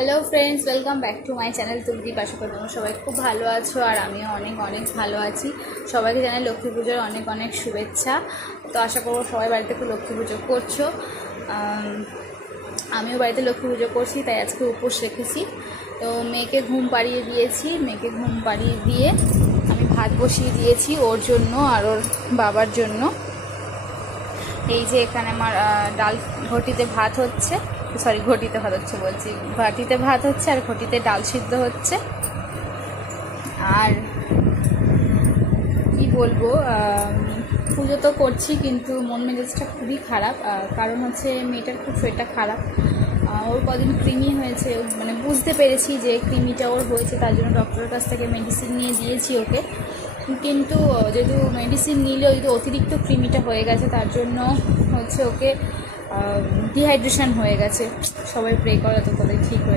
Hello friends, welcome back to my channel Tuldeep. আশা করি তোমরা সবাই খুব ভালো আছো আর আমিও অনেক অনেক ভালো আছি। সবাইকে জানাই লক্ষ্মী পুজোর অনেক অনেক শুভেচ্ছা। তো আশা করবো সবাই বাড়িতে খুব লক্ষ্মী পুজো করছো। আমিও বাড়িতে লক্ষ্মী পুজো করছি, তাই আজকে উপোস রেখেছি। তো মেয়েকে ঘুম পাড়িয়ে দিয়েছি, মেয়েকে ঘুম পাড়িয়ে দিয়ে আমি ভাত বসিয়ে দিয়েছি ওর জন্য আর ওর বাবার জন্য। এই যে এখানে আমার ডাল ঘটিতে ভাত হচ্ছে, সরি ঘটিতে ভাত হচ্ছে বলছি, ঘটিতে ভাত হচ্ছে আর ঘটিতে ডাল সিদ্ধ হচ্ছে। আর কি বলবো, পুজো তো করছি কিন্তু মন মেজাজটা খুবই খারাপ। কারণ হচ্ছে মেয়েটার খুব শরীরটা খারাপ। ওর কদিন কৃমি হয়েছে, মানে বুঝতে পেরেছি যে কৃমিটা ওর হয়েছে, তার জন্য ডক্টরের কাছ থেকে মেডিসিন নিয়ে দিয়েছি ওকে। কিন্তু যেহেতু মেডিসিন নিলেও যদি অতিরিক্ত কৃমিটা হয়ে গেছে, তার জন্য হচ্ছে ওকে ডিহাইড্রেশন হয়ে গেছে। সবাই প্রে করা তো করে ঠিক হয়ে